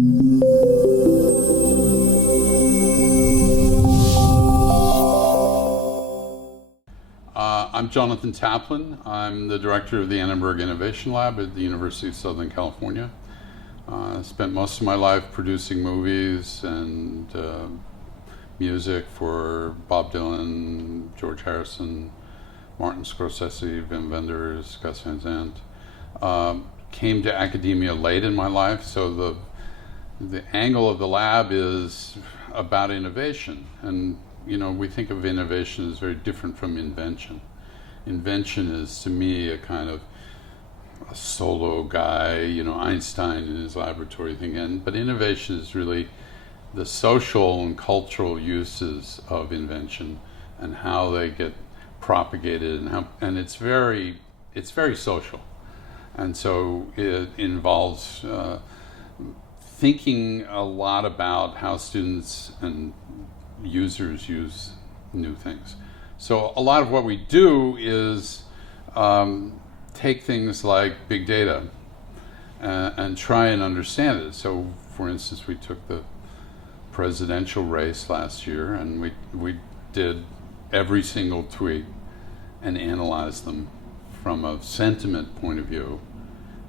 I'm Jonathan Taplin. I'm the director of the Annenberg Innovation Lab at the University of Southern California. I spent most of my life producing movies and music for Bob Dylan, George Harrison, Martin Scorsese, Wim Wenders, Gus Van Sant. Came to academia late in my life, so the angle of the lab is about innovation. And we think of innovation as very different from invention. Invention is, to me, a kind of a solo guy, Einstein in his laboratory thing. But innovation is really the social and cultural uses of invention and how they get propagated, and it's very social. And so it involves thinking a lot about how students and users use new things. So a lot of what we do is take things like big data and try and understand it. So, for instance, we took the presidential race last year, and we did every single tweet and analyzed them from a sentiment point of view.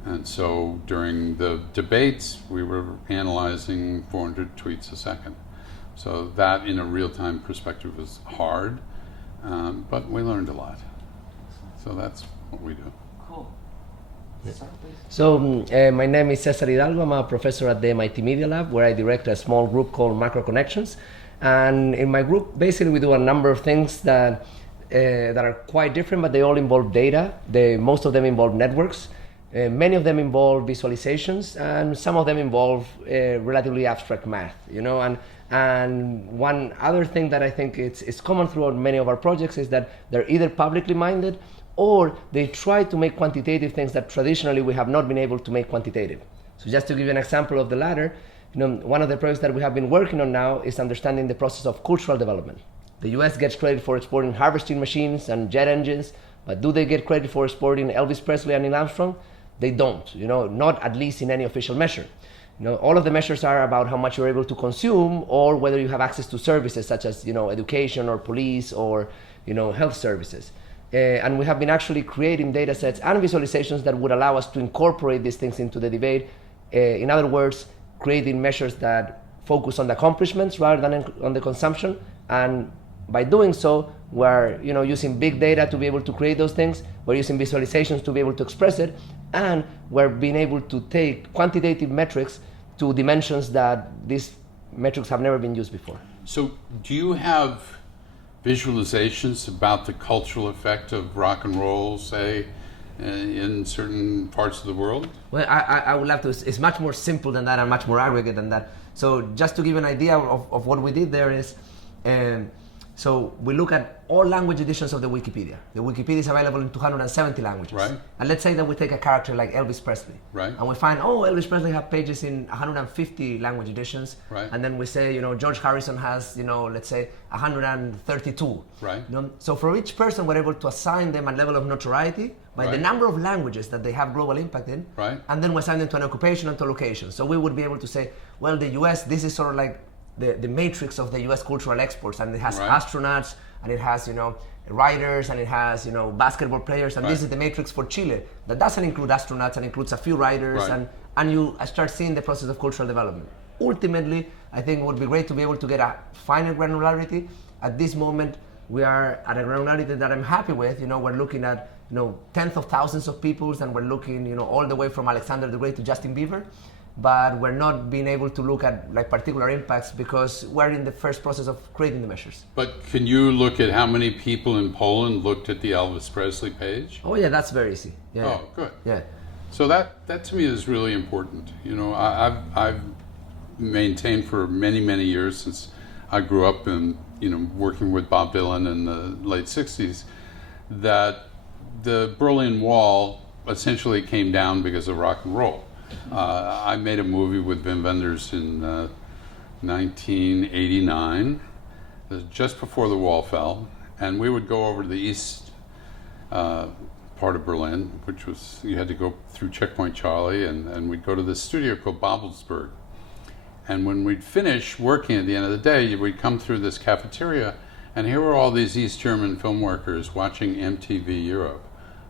And so during the debates, we were analyzing 400 tweets a second. So that, in a real-time perspective, was hard, but we learned a lot. So that's what we do. Cool. Cesar, please. So my name is Cesar Hildalgo. I'm a professor at the MIT Media Lab, where I direct a small group called Macro Connections. And in my group, basically, we do a number of things that are quite different, but they all involve data. Most of them involve networks. Many of them involve visualizations, and some of them involve relatively abstract math. And one other thing that I think is common throughout many of our projects is that they're either publicly minded, or they try to make quantitative things that traditionally we have not been able to make quantitative. So just to give you an example of the latter, one of the projects that we have been working on now is understanding the process of cultural development. The US gets credit for exporting harvesting machines and jet engines, but do they get credit for exporting Elvis Presley and Neil Armstrong? They don't, not at least in any official measure. All of the measures are about how much you're able to consume, or whether you have access to services such as, education or police or, health services. And we have been actually creating data sets and visualizations that would allow us to incorporate these things into the debate. In other words, creating measures that focus on the accomplishments rather than on the consumption. And by doing so, we're using big data to be able to create those things. We're using visualizations to be able to express it. And we're being able to take quantitative metrics to dimensions that these metrics have never been used before. So do you have visualizations about the cultural effect of rock and roll, say, in certain parts of the world? Well, I would love to. It's much more simple than that and much more aggregate than that. So just to give you an idea of what we did there is, so we look at all language editions of the Wikipedia. The Wikipedia is available in 270 languages. Right. And let's say that we take a character like Elvis Presley. Right. And we find, Elvis Presley has pages in 150 language editions. Right. And then we say, George Harrison has, let's say 132. Right. So for each person, we're able to assign them a level of notoriety by the number of languages that they have global impact in. Right. And then we assign them to an occupation and to a location. So we would be able to say, well, the US, this is sort of like the matrix of the US cultural exports, and it has astronauts, and it has, writers, and it has, basketball players, and this is the matrix for Chile. That doesn't include astronauts and includes a few writers, and you start seeing the process of cultural development. Ultimately, I think it would be great to be able to get a finer granularity. At this moment, we are at a granularity that I'm happy with. We're looking at, tens of thousands of people, and we're looking, all the way from Alexander the Great to Justin Bieber. But we're not being able to look at particular impacts because we're in the first process of creating the measures. But can you look at how many people in Poland looked at the Elvis Presley page? Oh yeah, that's very easy. Yeah. Oh, good. Yeah. So that to me is really important. I've maintained for many, many years, since I grew up in, working with Bob Dylan in the late 60s, that the Berlin Wall essentially came down because of rock and roll. I made a movie with Wim Wenders in 1989, just before the wall fell, and we would go over to the east part of Berlin, which was, you had to go through Checkpoint Charlie, and we'd go to this studio called Babelsberg. And when we'd finish working at the end of the day, we'd come through this cafeteria, and here were all these East German film workers watching MTV Europe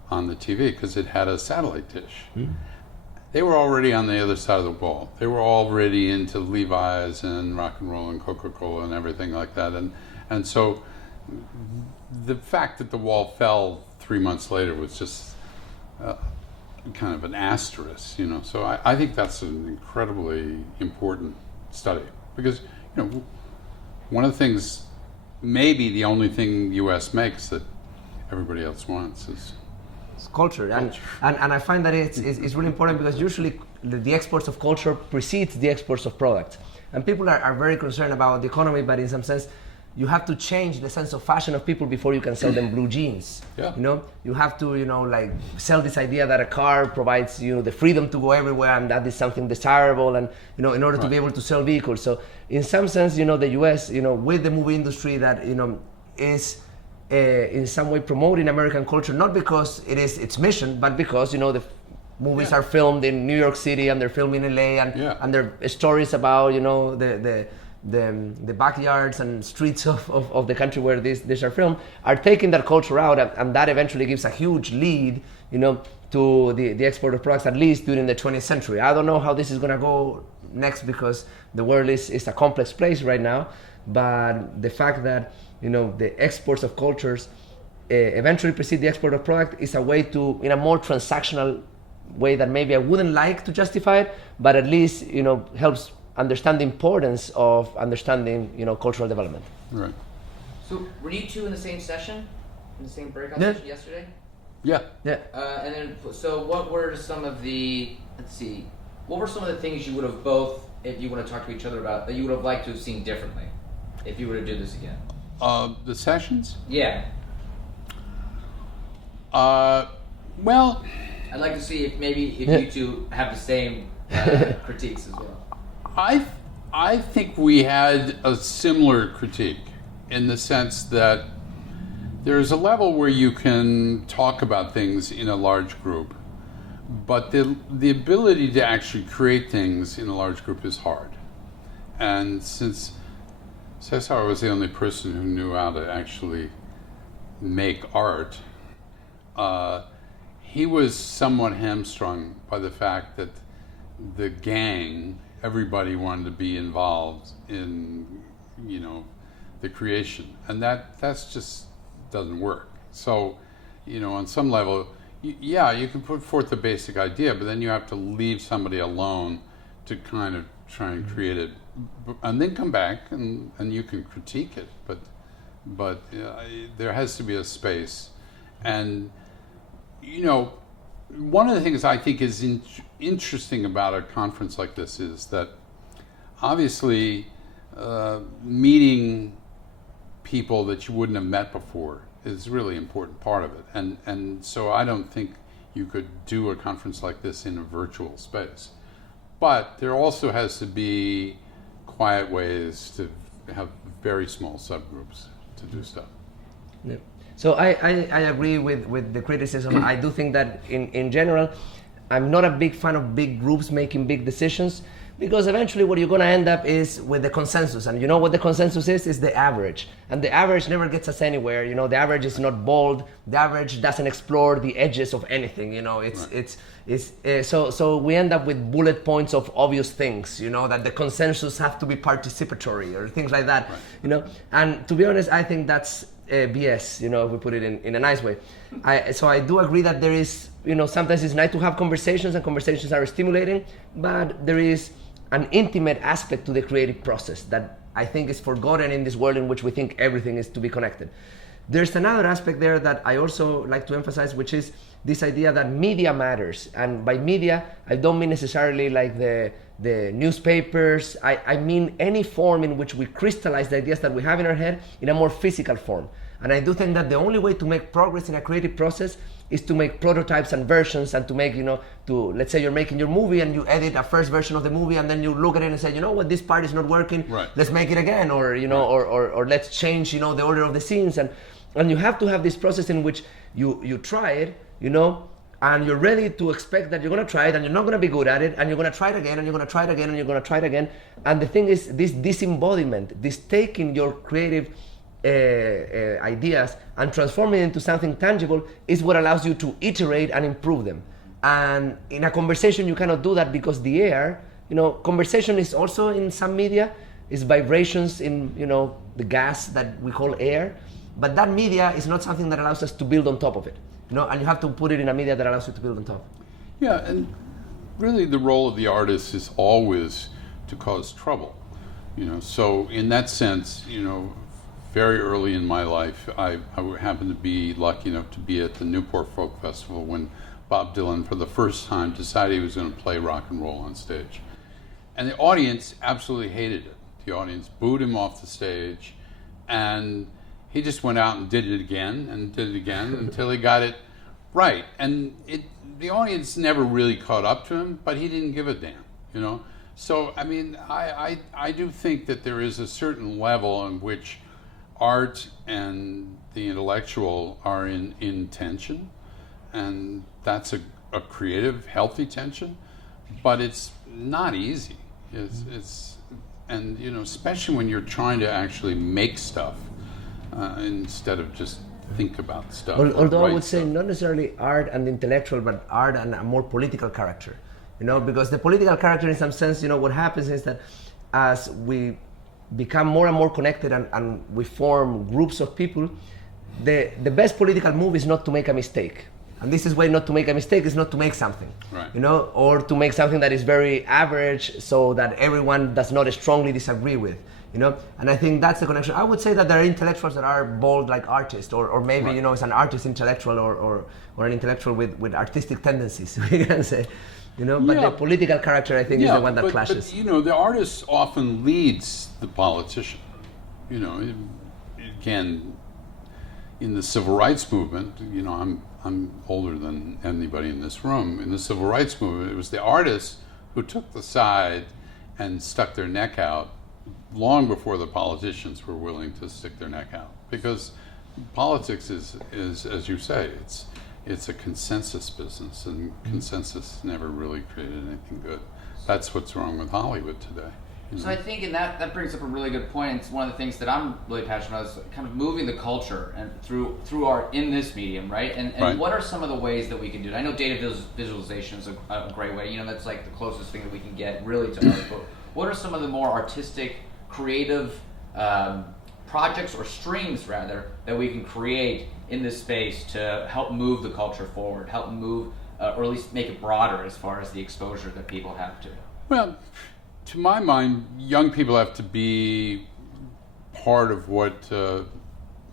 on the TV because it had a satellite dish. They were already on the other side of the wall. They were already into Levi's and rock and roll and Coca-Cola and everything like that. And so the fact that the wall fell 3 months later was just kind of an asterisk, you know. So I think that's an incredibly important study because, you know, one of the things, maybe the only thing U.S. makes that everybody else wants is culture. And I find that it's really important because usually the exports of culture precedes the exports of products. And people are very concerned about the economy, but in some sense, you have to change the sense of fashion of people before you can sell them blue jeans. Yeah. You know, you have to, you know, like sell this idea that a car provides you the freedom to go everywhere and that is something desirable, and, you know, in order to be able to sell vehicles. So in some sense, you know, the US, you know, with the movie industry that, you know, is in some way promoting American culture, not because it is its mission, but because, you know, the movies are filmed in New York City and they're filmed in LA, and there are stories about, you know, the backyards and streets of the country where these are filmed, are taking that culture out, and that eventually gives a huge lead, you know, to the export of products, at least during the 20th century. I don't know how this is going to go next because the world is a complex place right now, but the fact that, you know, the exports of cultures eventually precede the export of product is a way to, in a more transactional way that maybe I wouldn't like to justify it, but at least, you know, helps understand the importance of understanding, you know, cultural development. right. So were you two in the same session, in the same breakout session yesterday? Yeah. And then, so what were some of the, what were some of the things you would have both, if you want to talk to each other about, that you would have liked to have seen differently, if you were to do this again? The sessions? Yeah. Well, I'd like to see if you two have the same critiques as well. I think we had a similar critique in the sense that there's a level where you can talk about things in a large group, but the ability to actually create things in a large group is hard. And since Cesar was the only person who knew how to actually make art, he was somewhat hamstrung by the fact that the gang, everybody wanted to be involved in, you know, the creation, and that's just doesn't work. So, you know, on some level, you can put forth the basic idea, but then you have to leave somebody alone to kind of try and create it, and then come back and you can critique it, but there has to be a space. And, you know, one of the things I think is interesting about a conference like this is that obviously meeting people that you wouldn't have met before is a really important part of it. And so I don't think you could do a conference like this in a virtual space. But there also has to be quiet ways to have very small subgroups to do stuff. Yeah. So I agree with the criticism. I do think that in general, I'm not a big fan of big groups making big decisions, because eventually what you're going to end up is with the consensus. And you know what the consensus is the average. And the average never gets us anywhere. You know, the average is not bold. The average doesn't explore the edges of anything. You know, so we end up with bullet points of obvious things, you know, that the consensus have to be participatory or things like that, you know. And to be honest, I think that's BS, you know, if we put it in a nice way. So I do agree that there is, you know, sometimes it's nice to have conversations, and conversations are stimulating, but there is an intimate aspect to the creative process that I think is forgotten in this world in which we think everything is to be connected. There's another aspect there that I also like to emphasize, which is this idea that media matters. And by media, I don't mean necessarily like the newspapers. I mean any form in which we crystallize the ideas that we have in our head in a more physical form. And I do think that the only way to make progress in a creative process is to make prototypes and versions, and to make, you know, let's say you're making your movie and you edit a first version of the movie, and then you look at it and say, you know what, this part is not working, let's make it again, or, you know, or let's change, you know, the order of the scenes. And you have to have this process in which you try it, you know, and you're ready to expect that you're going to try it and you're not going to be good at it, and you're going to try it again and you're going to try it again and you're going to try it again. And the thing is, this disembodiment, this taking your creative ideas and transforming it into something tangible is what allows you to iterate and improve them. And in a conversation you cannot do that, because the air, conversation is also in some media, is vibrations in the gas that we call air, but that media is not something that allows us to build on top of it, and you have to put it in a media that allows you to build on top. Yeah, and really the role of the artist is always to cause trouble, so in that sense, very early in my life, I happened to be lucky enough to be at the Newport Folk Festival when Bob Dylan for the first time decided he was going to play rock and roll on stage. And the audience absolutely hated it. The audience booed him off the stage, and he just went out and did it again until he got it right. And the audience never really caught up to him, but he didn't give a damn, So, I mean, I do think that there is a certain level in which art and the intellectual are in tension, and that's a creative, healthy tension, but it's not easy. It's especially when you're trying to actually make stuff instead of just think about stuff. Although I would say not necessarily art and intellectual, but art and a more political character, because the political character, in some sense, what happens is that as we become more and more connected and we form groups of people, the best political move is not to make a mistake. And this is why not to make a mistake is not to make something, right. Or to make something that is very average so that everyone does not strongly disagree with, And I think that's the connection. I would say that there are intellectuals that are bold like artists, or maybe, right. It's an artist intellectual or an intellectual with artistic tendencies, we can say. But the political character, I think, is the one that clashes. But, the artist often leads the politician. Again, in the civil rights movement, I'm older than anybody in this room. In the civil rights movement, it was the artists who took the side and stuck their neck out long before the politicians were willing to stick their neck out. Because politics is as you say, it's a consensus business, and consensus never really created anything good. That's what's wrong with Hollywood today. So I think that brings up a really good point. It's one of the things that I'm really passionate about, is kind of moving the culture and through art in this medium, right? And right. What are some of the ways that we can do it? I know data visualization is a great way. That's like the closest thing that we can get really to art. But what are some of the more artistic, creative projects or streams, rather, that we can create in this space to help move the culture forward, help move, or at least make it broader as far as the exposure that people have to it? Well, to my mind, young people have to be part of what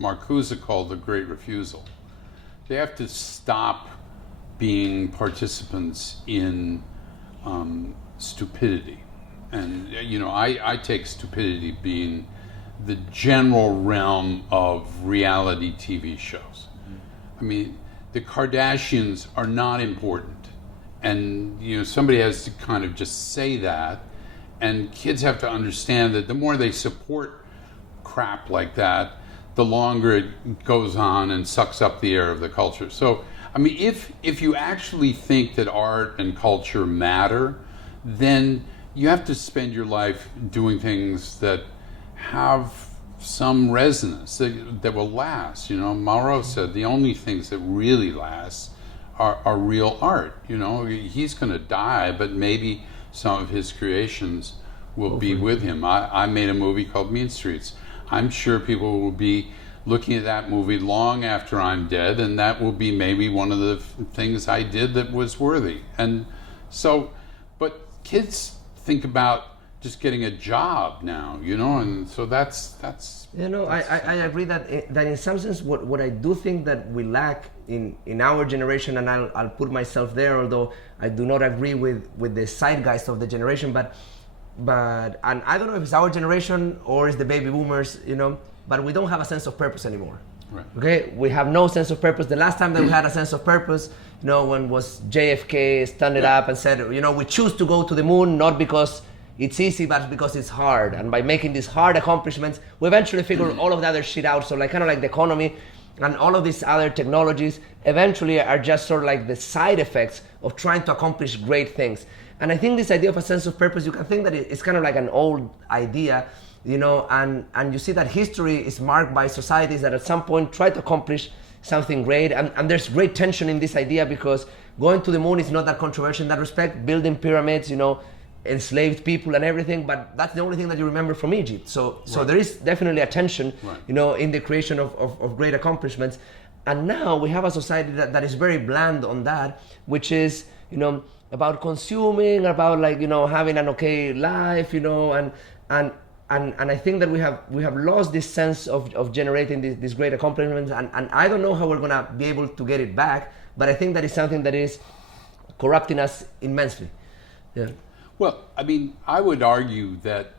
Marcuse called the Great Refusal. They have to stop being participants in stupidity. And, I take stupidity being the general realm of reality TV shows. I mean, the Kardashians are not important. And, somebody has to kind of just say that. And kids have to understand that the more they support crap like that, the longer it goes on and sucks up the air of the culture. So, I mean, if you actually think that art and culture matter, then you have to spend your life doing things that have some resonance, that will last. Mauro said the only things that really last are real art. He's going to die, but maybe some of his creations will be with him. I made a movie called Mean Streets. I'm sure people will be looking at that movie long after I'm dead, and that will be maybe one of the things I did that was worthy. And so, but kids think about just getting a job now, and so that's I agree that in some sense what I do think that we lack in our generation, and I'll put myself there, although I do not agree with the zeitgeist of the generation, but and I don't know if it's our generation or it's the baby boomers, but we don't have a sense of purpose anymore. Right. Okay, we have no sense of purpose. The last time that we had a sense of purpose, when was JFK stood up and said, we choose to go to the moon not because it's easy, but because it's hard. And by making these hard accomplishments, we eventually figure all of the other shit out. So kind of like the economy, and all of these other technologies eventually are just sort of like the side effects of trying to accomplish great things. And I think this idea of a sense of purpose, you can think that it's kind of like an old idea, and you see that history is marked by societies that at some point try to accomplish something great, and there's great tension in this idea, because going to the moon is not that controversial in that respect. Building pyramids, enslaved people and everything, but that's the only thing that you remember from Egypt. So there is definitely a tension, in the creation of great accomplishments. And now we have a society that is very bland on that, which is, about consuming, about having an okay life, and I think that we have lost this sense of generating these great accomplishments, and I don't know how we're gonna be able to get it back, but I think that is something that is corrupting us immensely. Yeah. Well, I mean, I would argue that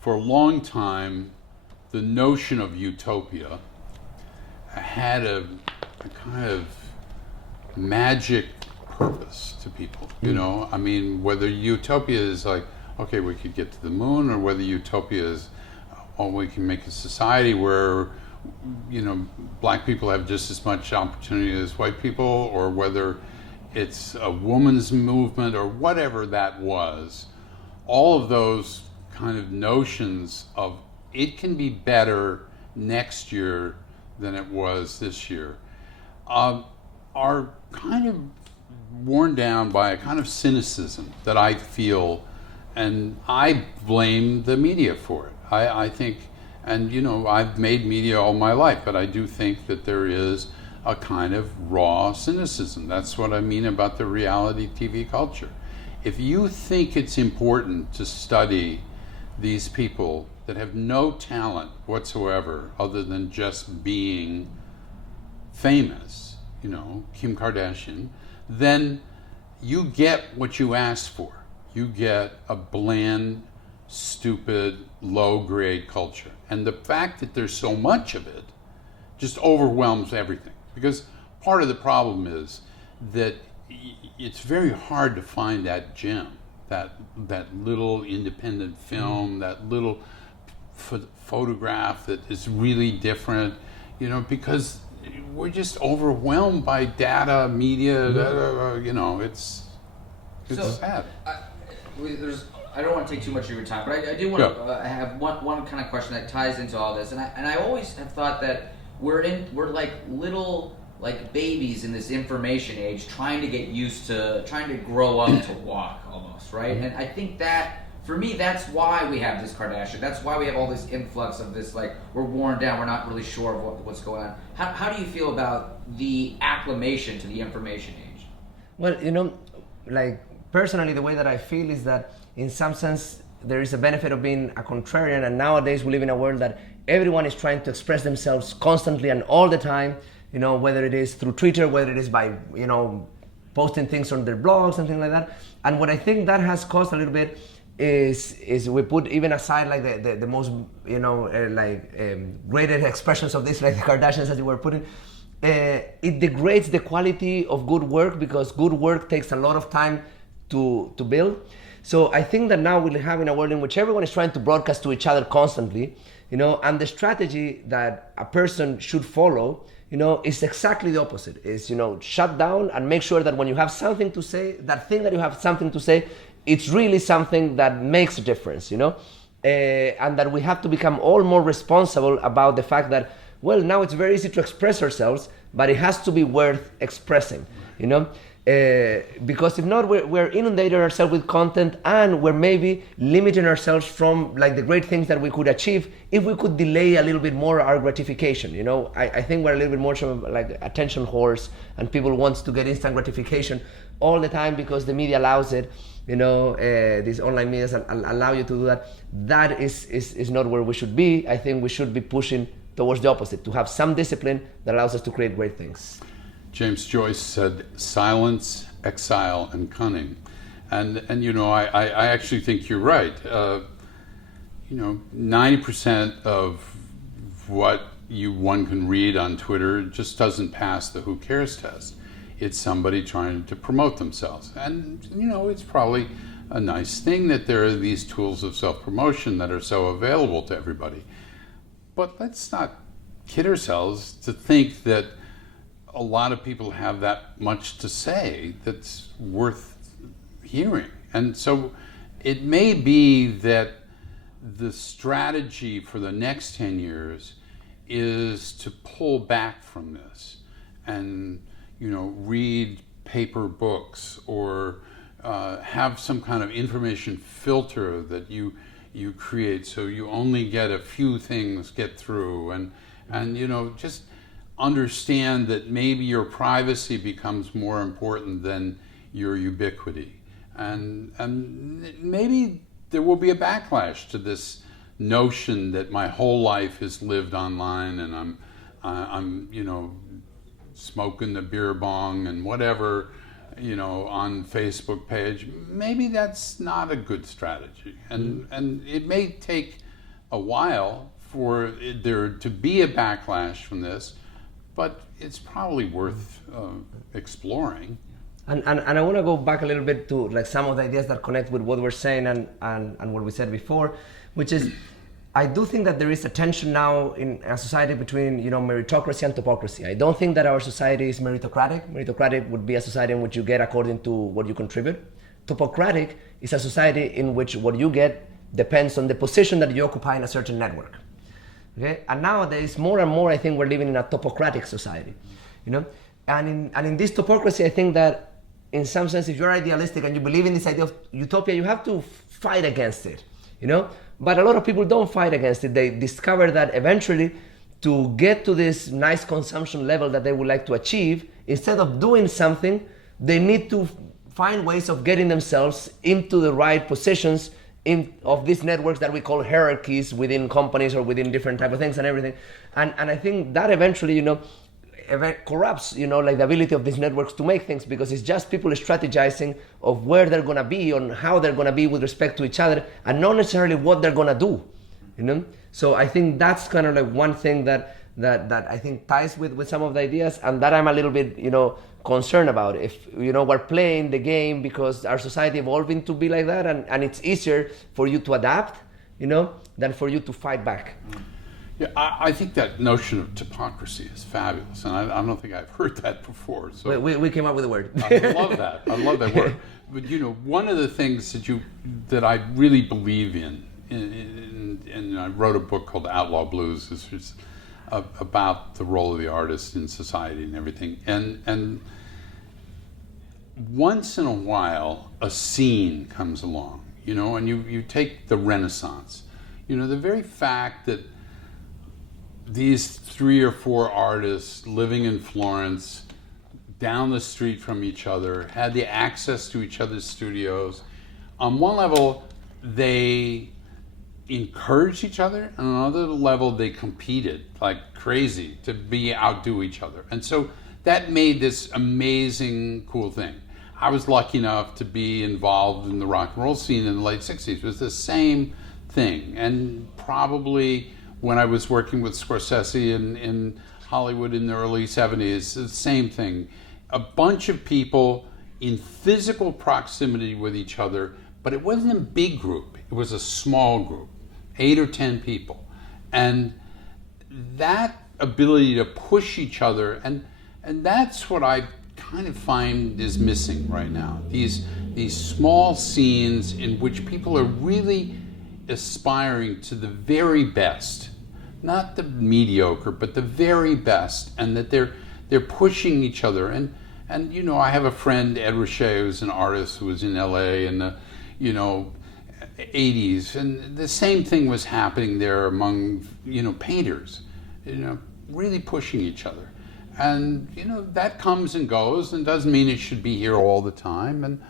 for a long time, the notion of utopia had a kind of magic purpose to people, I mean, whether utopia is like, okay, we could get to the moon, or whether utopia is, we can make a society where, black people have just as much opportunity as white people, or whether it's a woman's movement, or whatever that was. All of those kind of notions of it can be better next year than it was this year are kind of worn down by a kind of cynicism that I feel, and I blame the media for it. I think, and I've made media all my life, but I do think that there is a kind of raw cynicism. That's what I mean about the reality TV culture. If you think it's important to study these people that have no talent whatsoever other than just being famous, Kim Kardashian, then you get what you asked for. You get a bland, stupid, low-grade culture. And the fact that there's so much of it just overwhelms everything. Because part of the problem is that it's very hard to find that gem, that little independent film, that little photograph that is really different, because we're just overwhelmed by data, media, it's sad. I don't want to take too much of your time, but I do want to have one kind of question that ties into all this, and I always have thought that we're like little babies in this information age, trying to grow up to walk almost, right? And I think that for me, that's why we have this Kardashian. That's why we have all this influx of this, we're worn down. We're not really sure of what's going on. How do you feel about the acclimation to the information age? Well, personally, the way that I feel is that in some sense there is a benefit of being a contrarian, and nowadays we live in a world that everyone is trying to express themselves constantly and all the time, whether it is through Twitter, whether it is by, posting things on their blogs and things like that. And what I think that has caused a little bit is we put even aside the most, graded expressions of this, like the Kardashians as you were putting, it degrades the quality of good work, because good work takes a lot of time to build. So I think that now we have in a world in which everyone is trying to broadcast to each other constantly, and the strategy that a person should follow, is exactly the opposite. Is, shut down and make sure that when you have something to say, that thing that you have something to say, it's really something that makes a difference, and that we have to become all more responsible about the fact that, well, now it's very easy to express ourselves, but it has to be worth expressing, because if not, we're inundating ourselves with content, and we're maybe limiting ourselves from the great things that we could achieve if we could delay a little bit more our gratification. I think we're a little bit more attention whores, and people want to get instant gratification all the time because the media allows it. These online media allow you to do that. That is not where we should be. I think we should be pushing towards the opposite, to have some discipline that allows us to create great things. James Joyce said, silence, exile, and cunning. And I actually think you're right. 90% of what one can read on Twitter just doesn't pass the who cares test. It's somebody trying to promote themselves. And, it's probably a nice thing that there are these tools of self-promotion that are so available to everybody. But let's not kid ourselves to think that a lot of people have that much to say that's worth hearing. And so it may be that the strategy for the next 10 years is to pull back from this and, read paper books or have some kind of information filter that you create, so you only get a few things get through, and just understand that maybe your privacy becomes more important than your ubiquity, and maybe there will be a backlash to this notion that my whole life is lived online, and I'm smoking the beer bong and whatever, on Facebook page. Maybe that's not a good strategy, and it may take a while for there to be a backlash from this, but it's probably worth exploring. And I want to go back a little bit to like some of the ideas that connect with what we're saying and what we said before, which is I do think that there is a tension now in a society between meritocracy and topocracy. I don't think that our society is meritocratic. Meritocratic would be a society in which you get according to what you contribute. Topocratic is a society in which what you get depends on the position that you occupy in a certain network. Okay? And nowadays, more and more, I think we're living in a topocratic society. And in this topocracy, I think that in some sense, if you're idealistic and you believe in this idea of utopia, you have to fight against it. But a lot of people don't fight against it. They discover that eventually, to get to this nice consumption level that they would like to achieve, instead of doing something, they need to find ways of getting themselves into the right positions of these networks that we call hierarchies within companies or within different type of things and everything. And I think that eventually, corrupts, like the ability of these networks to make things, because it's just people strategizing of where they're going to be, on how they're going to be with respect to each other, and not necessarily what they're going to do, So I think that's kind of like one thing that I think ties with some of the ideas, and that I'm a little bit, concerned about. If, we're playing the game because our society evolving to be like that, and it's easier for you to adapt, than for you to fight back. Yeah, I think that notion of topocracy is fabulous, and I don't think I've heard that before. So we came up with the word. I love that. I love that word. But one of the things that I really believe in, and I wrote a book called Outlaw Blues, which is about the role of the artist in society and everything. And once in a while, a scene comes along, and you take the Renaissance. The very fact that these 3 or 4 artists living in Florence, down the street from each other, had the access to each other's studios. On one level, they encouraged each other, and on another level, they competed like crazy to outdo each other. And so that made this amazing, cool thing. I was lucky enough to be involved in the rock and roll scene in the late 60s. It was the same thing, and probably when I was working with Scorsese in Hollywood in the early 70s, the same thing. A bunch of people in physical proximity with each other, but it wasn't a big group. It was a small group, 8 or 10 people. And that ability to push each other, and that's what I kind of find is missing right now. These small scenes in which people are really aspiring to the very best, not the mediocre, but the very best, and that they're pushing each other. And I have a friend, Ed Roche, who's an artist who was in LA in the 80s, and the same thing was happening there among painters, really pushing each other. And that comes and goes, and doesn't mean it should be here all the time.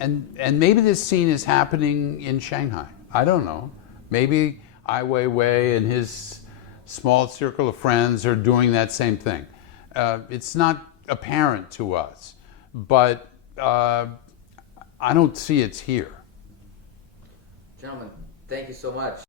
And maybe this scene is happening in Shanghai. I don't know. Maybe Ai Weiwei and his small circle of friends are doing that same thing. It's not apparent to us, but I don't see it's here. Gentlemen, thank you so much.